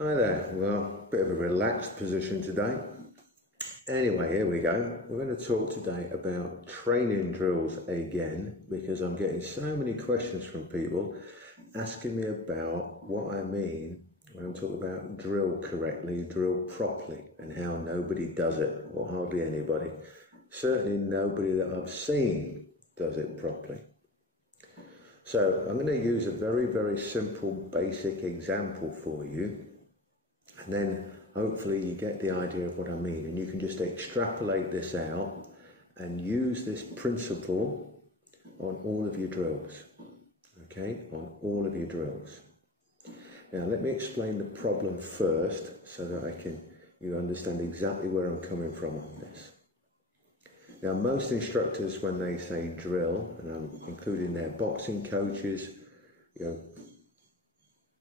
Hi there. Well, bit of a relaxed position today. Anyway, here we go. We're going to talk today about training drills again because I'm getting so many questions from people asking me about what I mean when I'm talking about drill correctly, drill properly, and how nobody does it, or hardly anybody. Certainly nobody that I've seen does it properly. So I'm going to use a very, very simple, basic example for you. And then hopefully you get the idea of what I mean, and you can just extrapolate this out and use this principle on all of your drills, okay, on all of your drills. Now let me explain the problem first so that you understand exactly where I'm coming from on this. Now most instructors, when they say drill, and I'm including their boxing coaches,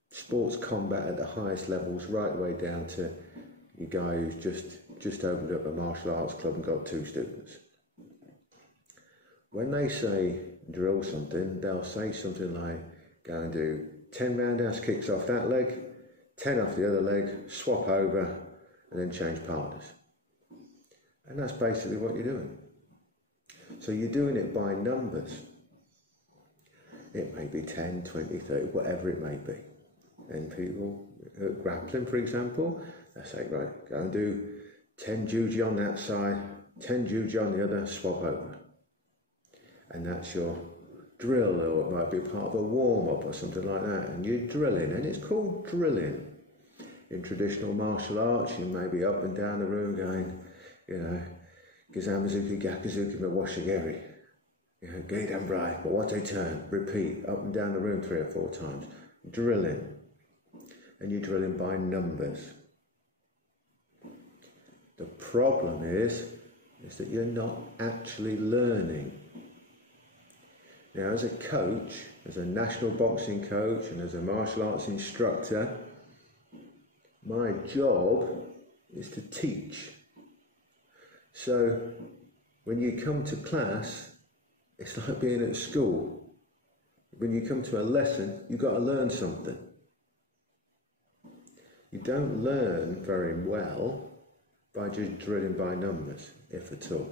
sports combat at the highest levels, right the way down to your guy who's just opened up a martial arts club and got 2 students. When they say drill something, they'll say something like, go and do 10 roundhouse kicks off that leg, 10 off the other leg, swap over, and then change partners. And that's basically what you're doing. So you're doing it by numbers. It may be 10, 20, 30, whatever it may be. And people, grappling for example, they say, right, go and do 10 juji on that side, 10 juji on the other, swap over. And that's your drill, or it might be part of a warm-up or something like that, and you're drilling, and it's called drilling. In traditional martial arts, you may be up and down the room going, Gizamazuki, Gakuzuki, Mawashigeri, Geidambrai, but what they turn, repeat, up and down the room 3 or 4 times, drilling. And you're drilling by numbers. The problem is that you're not actually learning. Now, as a coach, as a national boxing coach and as a martial arts instructor, my job is to teach. So when you come to class, it's like being at school. When you come to a lesson, you've got to learn something. You don't learn very well by just drilling by numbers, if at all.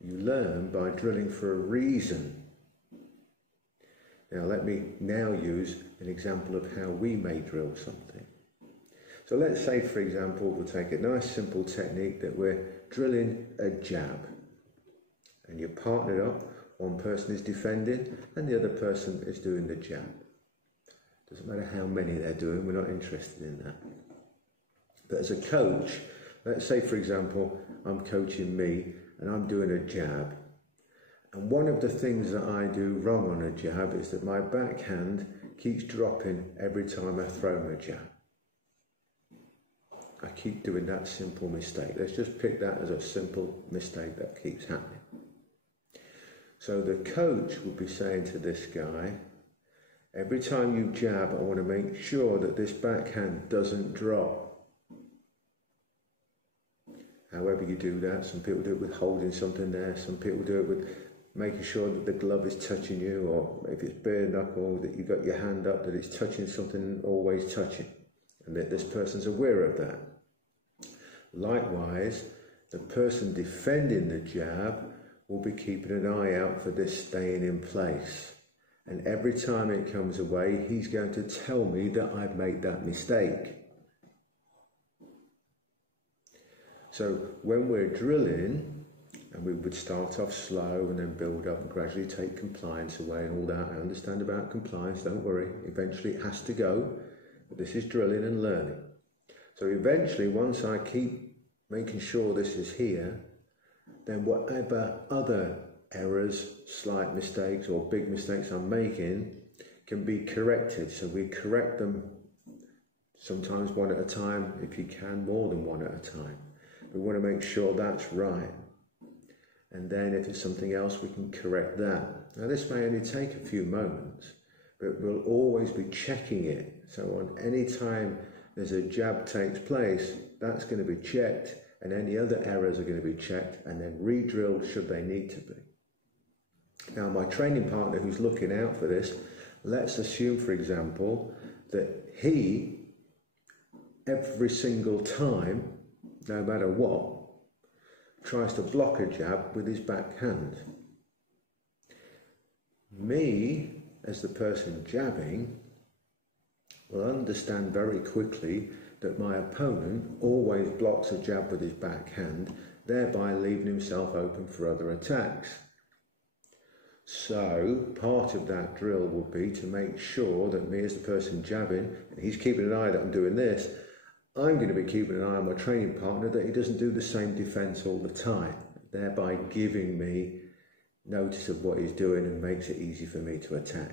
You learn by drilling for a reason. Now let me now use an example of how we may drill something. So let's say, for example, we'll take a nice simple technique that we're drilling a jab. And you're partnered up, one person is defending and the other person is doing the jab. Doesn't matter how many they're doing, we're not interested in that. But as a coach, let's say for example, I'm coaching me and I'm doing a jab. And one of the things that I do wrong on a jab is that my backhand keeps dropping every time I throw my jab. I keep doing that simple mistake. Let's just pick that as a simple mistake that keeps happening. So the coach would be saying to this guy, every time you jab, I want to make sure that this backhand doesn't drop. However you do that, some people do it with holding something there, some people do it with making sure that the glove is touching you, or if it's bare knuckle, that you've got your hand up, that it's touching something, always touching, and that this person's aware of that. Likewise, the person defending the jab will be keeping an eye out for this staying in place. And every time it comes away, he's going to tell me that I've made that mistake. So when we're drilling, and we would start off slow and then build up and gradually take compliance away and all that. I understand about compliance, don't worry. Eventually it has to go, but this is drilling and learning. So eventually, once I keep making sure this is here, then whatever other errors, slight mistakes or big mistakes I'm making can be corrected. So we correct them sometimes one at a time, if you can, more than one at a time. We want to make sure that's right. And then if it's something else, we can correct that. Now this may only take a few moments, but we'll always be checking it. So on any time there's a jab takes place, that's going to be checked, and any other errors are going to be checked and then re-drilled should they need to be. Now my training partner who's looking out for this, let's assume, for example, that he, every single time, no matter what, tries to block a jab with his backhand. Me, as the person jabbing, will understand very quickly that my opponent always blocks a jab with his backhand, thereby leaving himself open for other attacks. So part of that drill will be to make sure that me as the person jabbing, and he's keeping an eye that I'm doing this, I'm going to be keeping an eye on my training partner that he doesn't do the same defence all the time, thereby giving me notice of what he's doing and makes it easy for me to attack,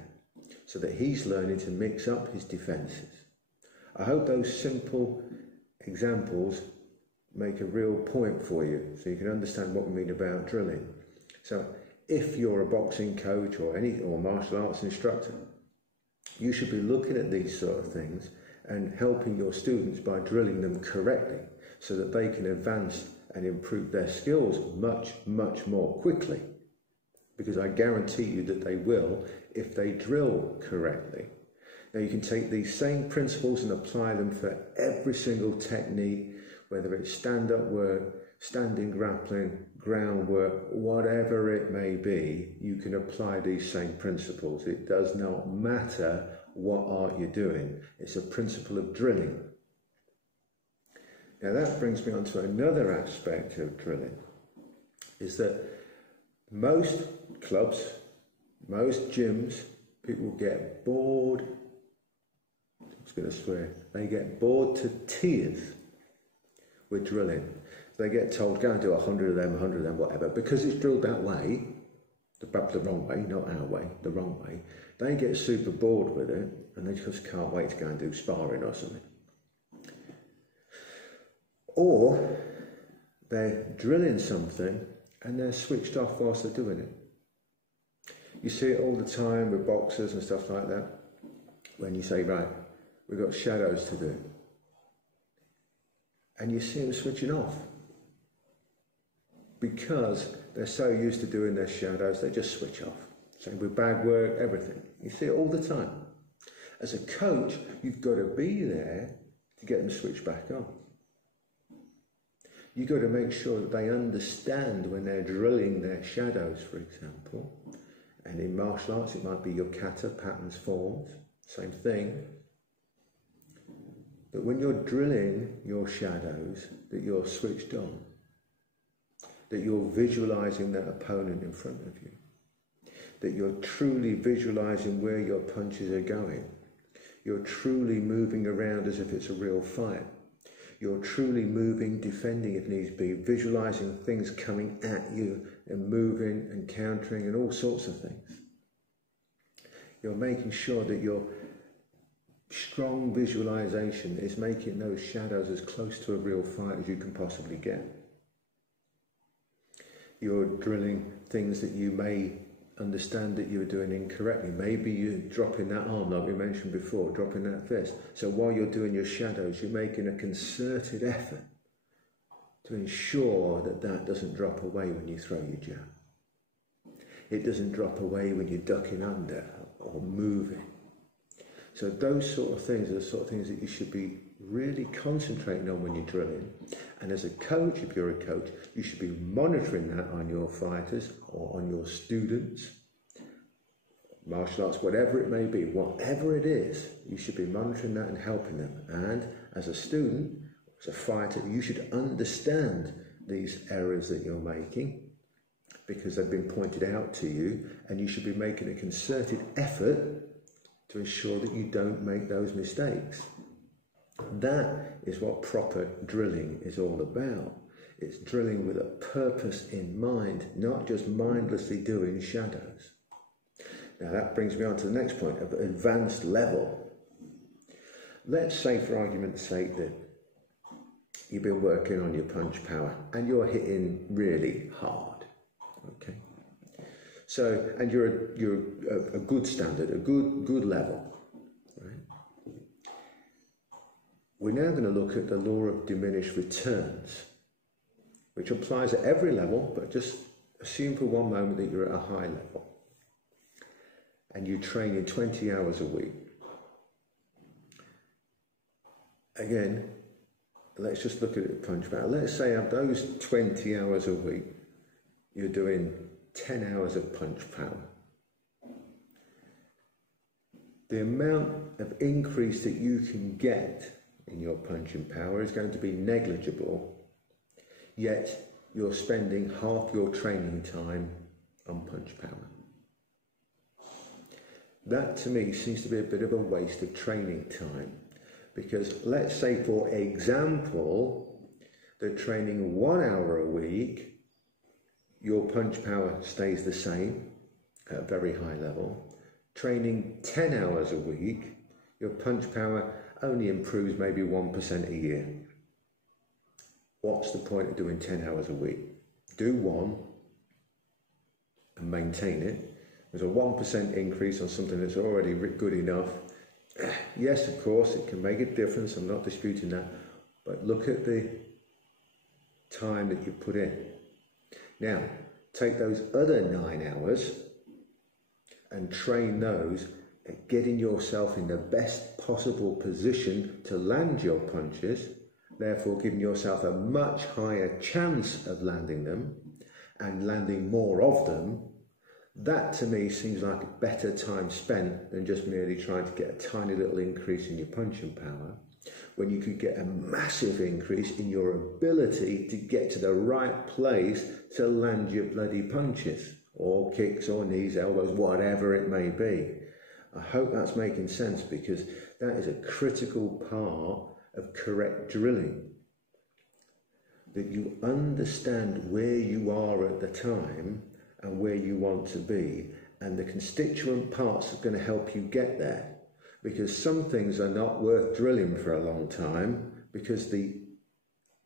so that he's learning to mix up his defences. I hope those simple examples make a real point for you, so you can understand what we mean about drilling. So if you're a boxing coach or martial arts instructor, you should be looking at these sort of things and helping your students by drilling them correctly so that they can advance and improve their skills much, much more quickly. Because I guarantee you that they will if they drill correctly. Now you can take these same principles and apply them for every single technique, whether it's stand-up work, standing grappling, groundwork, whatever it may be, you can apply these same principles. It does not matter what art you're doing. It's a principle of drilling. Now that brings me on to another aspect of drilling, is that most clubs, most gyms, people get bored, I'm just going to swear, they get bored to tears with drilling. They get told, go and do 100 of them, 100 of them, whatever, because it's drilled that way, the wrong way, not our way, the wrong way. They get super bored with it and they just can't wait to go and do sparring or something. Or they're drilling something and they're switched off whilst they're doing it. You see it all the time with boxers and stuff like that, when you say, right, we've got shadows to do. And you see them switching off because they're so used to doing their shadows, they just switch off. Same with bag work, everything. You see it all the time. As a coach, you've got to be there to get them switched back on. You've got to make sure that they understand when they're drilling their shadows, for example. And in martial arts, it might be your kata, patterns, forms, same thing. That when you're drilling your shadows, that you're switched on. That you're visualising that opponent in front of you. That you're truly visualising where your punches are going. You're truly moving around as if it's a real fight. You're truly moving, defending if needs be, visualising things coming at you and moving and countering and all sorts of things. You're making sure that your strong visualisation is making those shadows as close to a real fight as you can possibly get. You're drilling things that you may understand that you were doing incorrectly. Maybe you're dropping that arm, like we mentioned before, dropping that fist. So while you're doing your shadows, you're making a concerted effort to ensure that that doesn't drop away when you throw your jab. It doesn't drop away when you're ducking under or moving. So those sort of things are the sort of things that you should be really concentrating on when you're drilling. And as a coach, if you're a coach, you should be monitoring that on your fighters or on your students, martial arts, whatever it may be, whatever it is, you should be monitoring that and helping them. And as a student, as a fighter, you should understand these errors that you're making because they've been pointed out to you, and you should be making a concerted effort to ensure that you don't make those mistakes. That is what proper drilling is all about. It's drilling with a purpose in mind, not just mindlessly doing shadows. Now that brings me on to the next point of advanced level. Let's say, for argument's sake, that you've been working on your punch power and you're hitting really hard, okay? So, and you're a good standard, a good level, right? We're now going to look at the law of diminished returns, which applies at every level, but just assume for one moment that you're at a high level and you train in 20 hours a week. again, let's just look at it punch power. Let's say of those 20 hours a week, you're doing 10 hours of punch power. The amount of increase that you can get in your punching power is going to be negligible, yet you're spending half your training time on punch power. That to me seems to be a bit of a waste of training time, because let's say, for example, that training 1 hour a week, your punch power stays the same at a very high level. Training 10 hours a week, your punch power only improves maybe 1% a year. What's the point of doing 10 hours a week? Do one and maintain it. There's a 1% increase on something that's already good enough. Yes, of course, it can make a difference. I'm not disputing that. But look at the time that you put in. Now, take those other 9 hours and train those at getting yourself in the best possible position to land your punches, therefore giving yourself a much higher chance of landing them and landing more of them. That to me seems like a better time spent than just merely trying to get a tiny little increase in your punching power, when you could get a massive increase in your ability to get to the right place to land your bloody punches, or kicks or knees, elbows, whatever it may be. I hope that's making sense, because that is a critical part of correct drilling. That you understand where you are at the time and where you want to be, and the constituent parts are going to help you get there. Because some things are not worth drilling for a long time, because the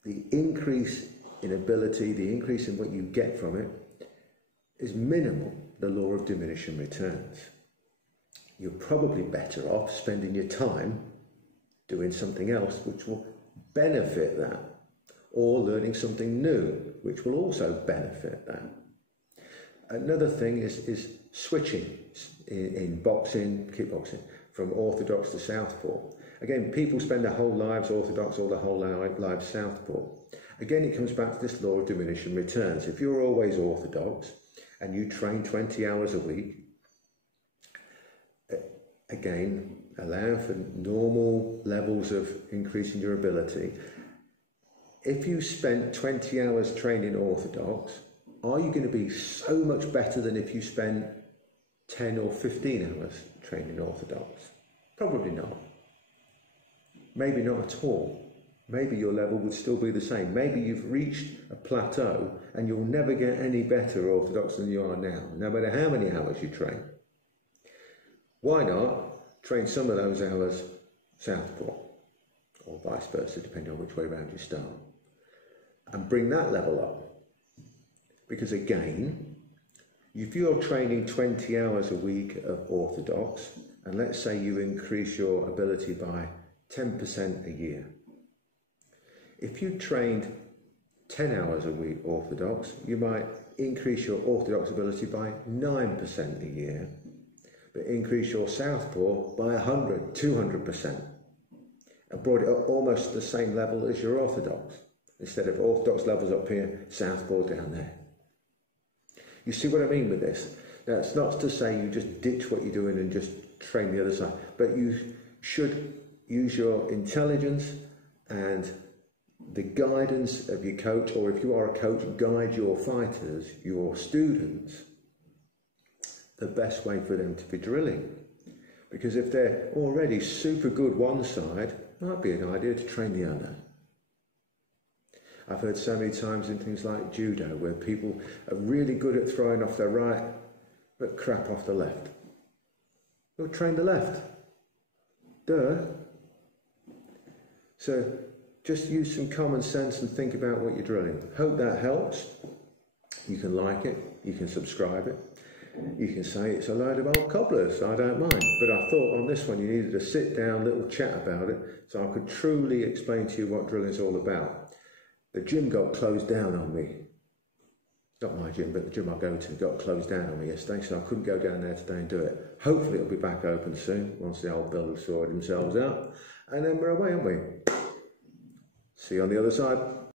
increase in ability, the increase in what you get from it is minimal, the law of diminishing returns. You're probably better off spending your time doing something else which will benefit that, or learning something new which will also benefit that. Another thing is switching in boxing, kickboxing, from orthodox to southpaw. Again, people spend their whole lives orthodox or their whole lives southpaw. Again, it comes back to this law of diminishing returns. If you're always orthodox and you train 20 hours a week, again, allowing for normal levels of increasing your ability, if you spent 20 hours training orthodox, are you going to be so much better than if you spent 10 or 15 hours training orthodox? Probably not. Maybe not at all. Maybe your level would still be the same. Maybe you've reached a plateau and you'll never get any better orthodox than you are now, no matter how many hours you train. Why not train some of those hours southpaw, or vice versa, depending on which way around you start, and bring that level up? Because again, if you're training 20 hours a week of orthodox, and let's say you increase your ability by 10% a year, if you trained 10 hours a week orthodox, you might increase your orthodox ability by 9% a year, but increase your southpaw by 100, 200%, and brought it up almost to the same level as your orthodox. Instead of orthodox levels up here, southpaw down there. You see what I mean with this? Now, it's not to say you just ditch what you're doing and just train the other side, but you should use your intelligence and the guidance of your coach, or if you are a coach, guide your fighters, your students, the best way for them to be drilling. Because if they're already super good one side, it might be an idea to train the other. I've heard so many times in things like judo where people are really good at throwing off their right, but crap off the left. Well, train the left. Duh. So just use some common sense and think about what you're drilling. Hope that helps. You can like it, you can subscribe it, you can say it's a load of old cobblers, I don't mind. But I thought on this one you needed a sit down little chat about it so I could truly explain to you what drilling is all about. The gym got closed down on me. Not my gym, but the gym I go to got closed down on me yesterday, so I couldn't go down there today and do it. Hopefully it'll be back open soon, once the old builders sort themselves out. And then we're away, aren't we? See you on the other side.